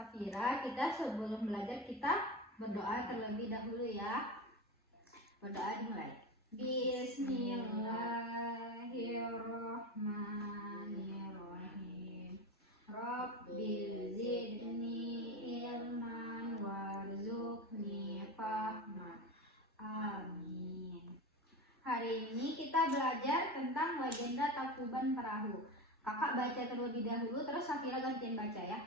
Safira, kita sebelum belajar kita berdoa terlebih dahulu ya. Berdoa dimulai. Bismillahirrahmanirrahim. Rabbil zidni ilman warzuqni fahma. Amin. Hari ini kita belajar tentang legenda Tangkuban Perahu. Kakak baca terlebih dahulu, terus Safira gantian baca ya.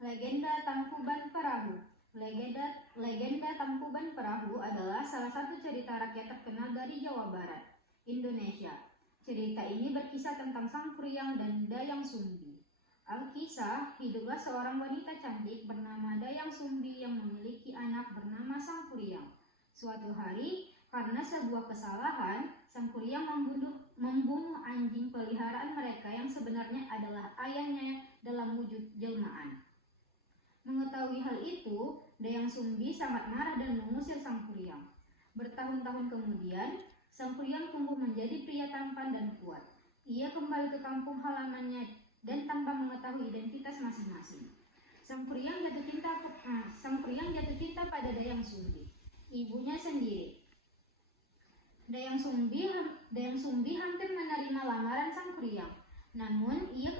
Legenda Tangkuban Perahu. Legenda Tangkuban Perahu adalah salah satu cerita rakyat terkenal dari Jawa Barat, Indonesia. Cerita ini berkisah tentang Sang Kuryang dan Dayang Sumbi. Alkisah, hiduplah seorang wanita cantik bernama Dayang Sumbi yang memiliki anak bernama Sang Kuryang. Suatu hari, karena sebuah kesalahan, Sang Kuryang membunuh anjing peliharaan mereka yang sebenarnya adalah ayahnya dalam wujud jelmaan. Mengetahui hal itu, Dayang Sumbi sangat marah dan mengusir Sang Kuryang. Bertahun-tahun kemudian, Sang Kuryang tumbuh menjadi pria tampan dan kuat. Ia kembali ke kampung halamannya dan tanpa mengetahui identitas masing-masing. Sang Kuryang jatuh cinta pada Dayang Sumbi, ibunya sendiri. Dayang Sumbi hampir menerima lamaran Sang Kuryang. Namun ia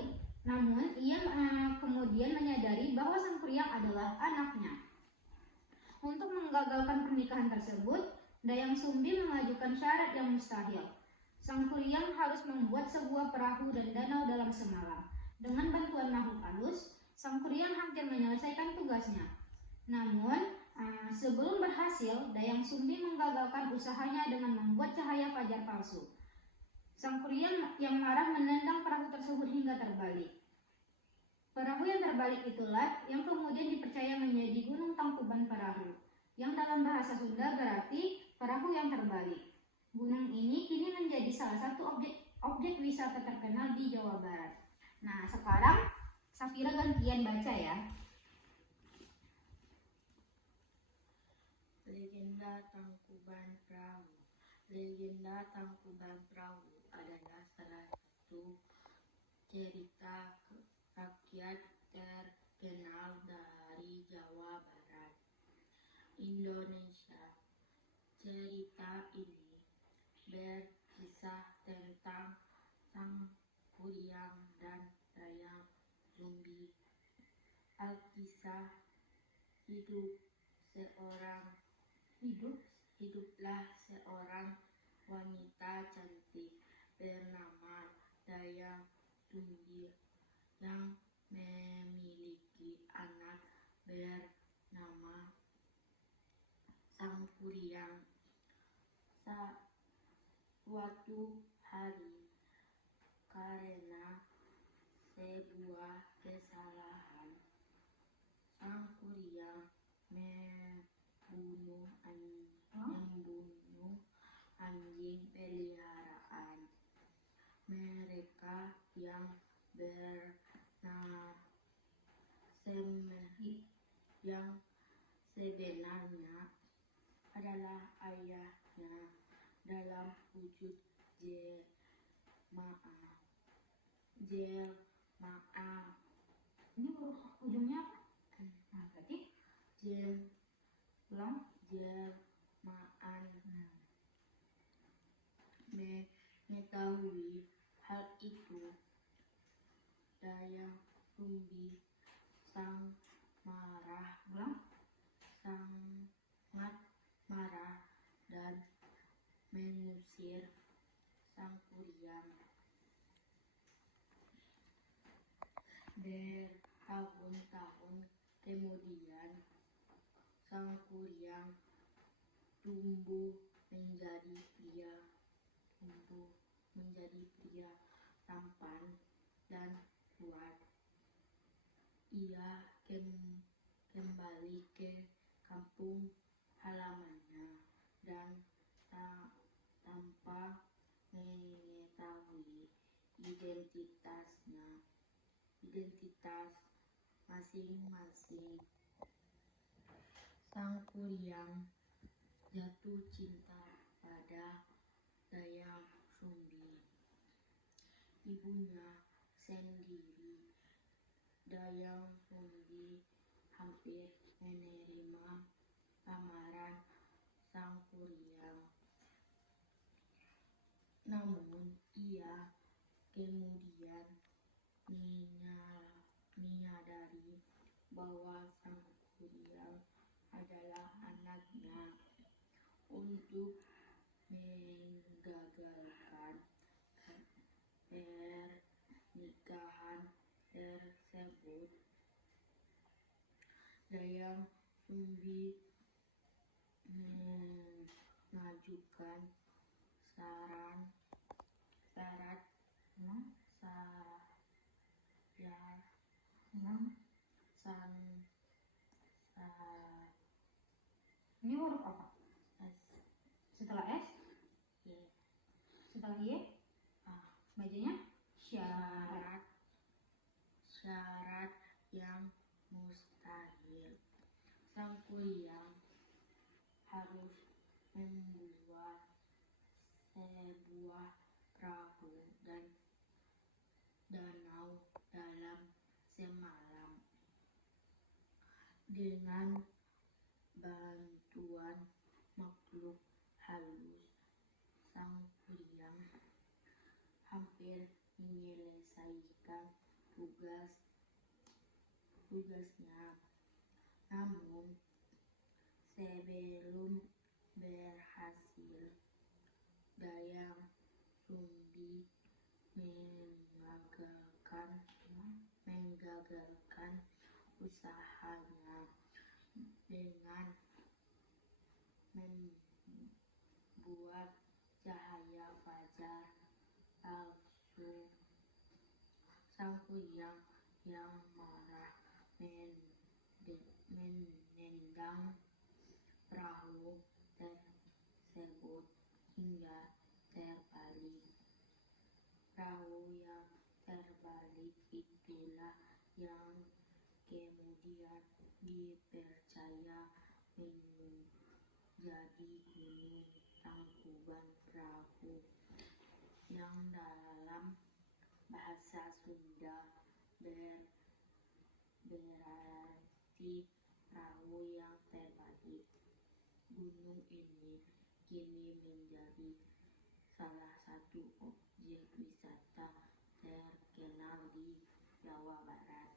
kemudian menyadari bahwa Sang Kuryang adalah anaknya. Untuk menggagalkan pernikahan tersebut, Dayang Sumbi mengajukan syarat yang mustahil. Sang Kuryang harus membuat sebuah perahu dan danau dalam semalam. Dengan bantuan makhluk halus, Sang Kuryang hampir menyelesaikan tugasnya. Namun, sebelum berhasil, Dayang Sumbi menggagalkan usahanya dengan membuat cahaya fajar palsu. Sang Kuryang yang marah menendang perahu tersebut hingga terbalik. Perahu yang terbalik itulah yang kemudian dipercaya menjadi Gunung Tangkuban Perahu, yang dalam bahasa Sunda berarti perahu yang terbalik. Gunung ini kini menjadi salah satu objek wisata terkenal di Jawa Barat. Nah, sekarang Safira gantian baca ya. Legenda Tangkuban Perahu. Legenda Tangkuban Perahu adalah salah satu cerita rakyat terkenal dari Jawa Barat, Indonesia. Cerita ini berkisah tentang Sang Kuryang dan Dayang Sumbi. Alkisah, hiduplah seorang wanita cantik bernama Dayang Sumbi yang memiliki anak bernama Sang Kuryang. Suatu hari, karena sebuah kesalahan, Sang Kuryang membunuh anjing peliharaan mereka yang sebenarnya adalah ayahnya dalam wujud jelmaan. Ini ujungnya apa? Nah, berarti ulang. Jelmaan. Mengetahui hal itu, Dayang Sumbi sangat marah dan mengusir Sang Kuryang. Bertahun-tahun kemudian, Sang Kuryang tumbuh menjadi pria tampan dan kuat. Ia kembali ke kampung halamannya dan tanpa mengetahui identitas masing-masing, Sang Kuryang jatuh cinta pada Dayang Sumbi, ibunya sendiri. Dayang Sumbi hampir menerima lamaran Sang Kuryang. Namun ia kemudian menyadari bahwa Sang Kuryang adalah anaknya. Untuk menggagalkan pernikahan tersebut, Dayang Sumbi mengajukan syarat Ulang. ya, Ulang. san, Ini huruf apa? S, Setelah S, Y, setelah Y, A. bacanya syarat. Syarat yang mustahil. Sang Kuryang harus membuat sebuah perahu dan danau dalam semalam. Dengan bantuan makhluk halus, Sang Kuryang hampir menyelesaikan tugasnya. Namun sebelum berhasil, Dayang Sumbi menggagalkan usahanya dengan membuat cahaya fajar palsu. Sang Kuryang yang marah menendang perahu tersebut hingga terbalik. Perahu yang terbalik itulah yang kemudian dipercaya menjadi Gunung Tangkuban Perahu, yang dalam bahasa Sunda berarti perahu yang terbalik. Gunung ini kini menjadi salah satu objek wisata terkenal di Jawa Barat.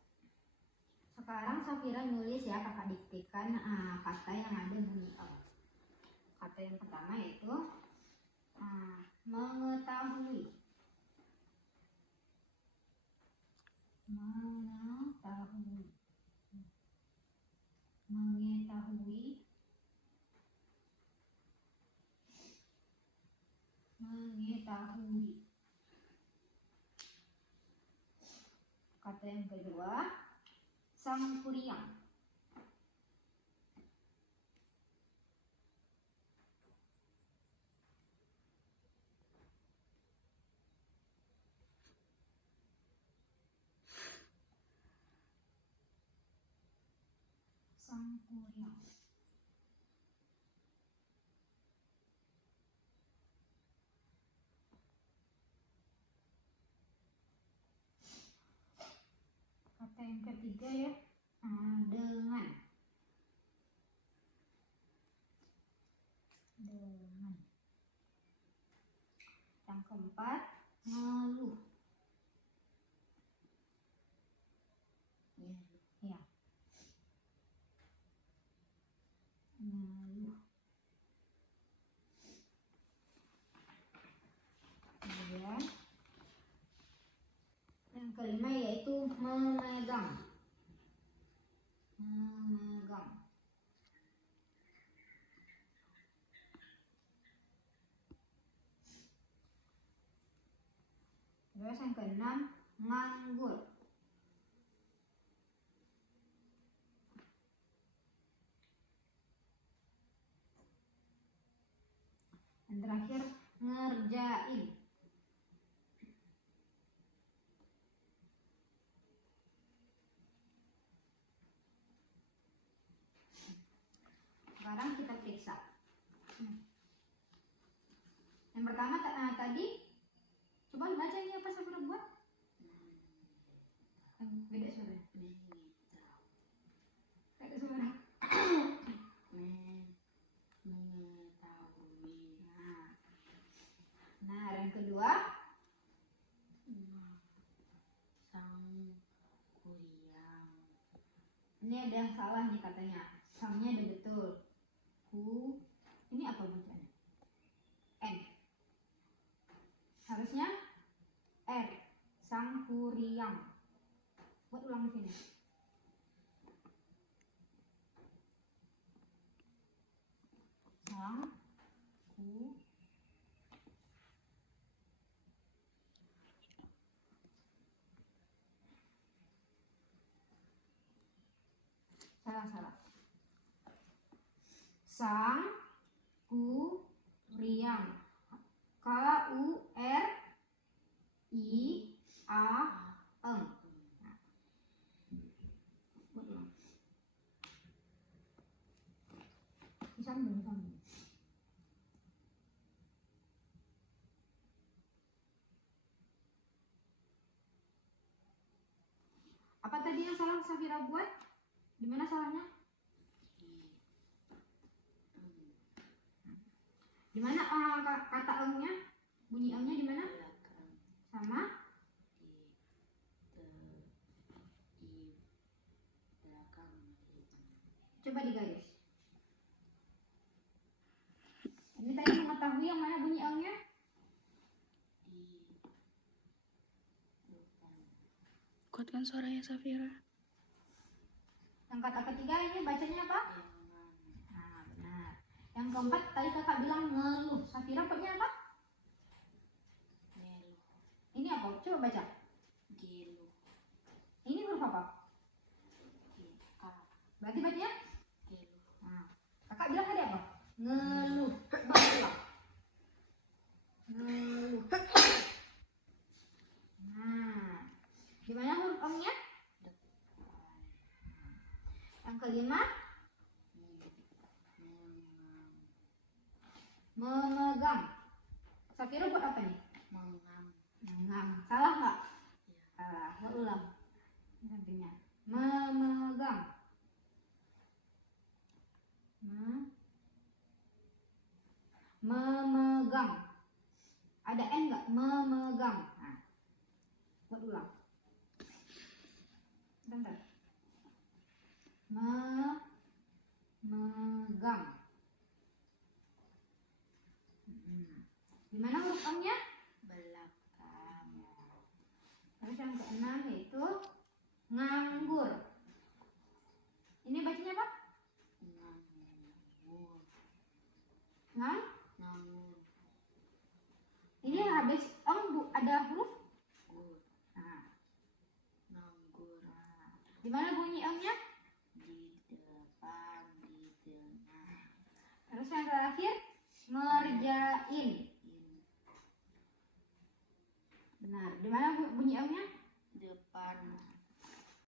Sekarang Safira nulis ya, kakak diktikan kata yang ada bunyi A. Kata yang pertama yaitu mengetahui. Mengetahui. Mengetahui. Mengetahui. Kata yang kedua, Sang Kuryang. Sang Kuryang. Kata yang ketiga ya, dengan. Dengan. Yang keempat, ngeluh. Ya. Ngeluh. Kemudian yang kelima yaitu memegang. Memegang. Terus yang keenam, nganggur. Yang terakhir, ngerjain. Sekarang kita periksa. Yang pertama tadi, coba baca ini apa Safira buat? Beda suaranya. itu suara. Mengetahui. Nah, yang kedua. Sang Kuryang. Ini ada yang salah nih katanya. Sangnya ada betul. Ini apa bacanya? N. Harusnya R. Sang Kuryang. Buat ulang sini. Sang ku salah. Sang Kuryang. K-U-R-I-A-N. Disambung. Apa tadi yang salah Safira buat? Di mana salahnya? Di mana kata eng-nya? Bunyi eng-nya di mana? Belakang. Sama Di belakang. coba digaris. Ini tadi mengetahui yang mana bunyi eng-nya? Di depan. Kuatkan suaranya Safira. Yang kata ketiga ini bacanya apa? Dengan. Nah, benar. Yang keempat tadi kakak bilang ngeluh. Safira bacanya apa? Meluh. Ini apa? Coba baca. Geluh. Ini huruf apa? K. Berarti bacanya? Geluh. Nah, kakak bilang tadi apa? Ngeluh. Baca. Ngeluh. Nah, gimana huruf eng-nya? Depan. Yang kelima, memegang. Safira buat apa nih? Mengam. Mengang. Salah nggak? Ya. Salah. Buat ulang. Artinya memegang. Memegang. Ada N nggak? Memegang. Nah, buat ulang. Bentar. Memegang. Gimana huruf M-nya? Belakang. Terus yang keenam yaitu nganggur. Ini bacanya apa? Nganggur. Ngang. Nganggur. Ini habis ada huruf. Gur. Nah, Nganggur. di mana bunyi M-nya? Di depan. Di tengah. Terus yang terakhir ngerjain. Benar. Di mana bunyi M-nya? Depan.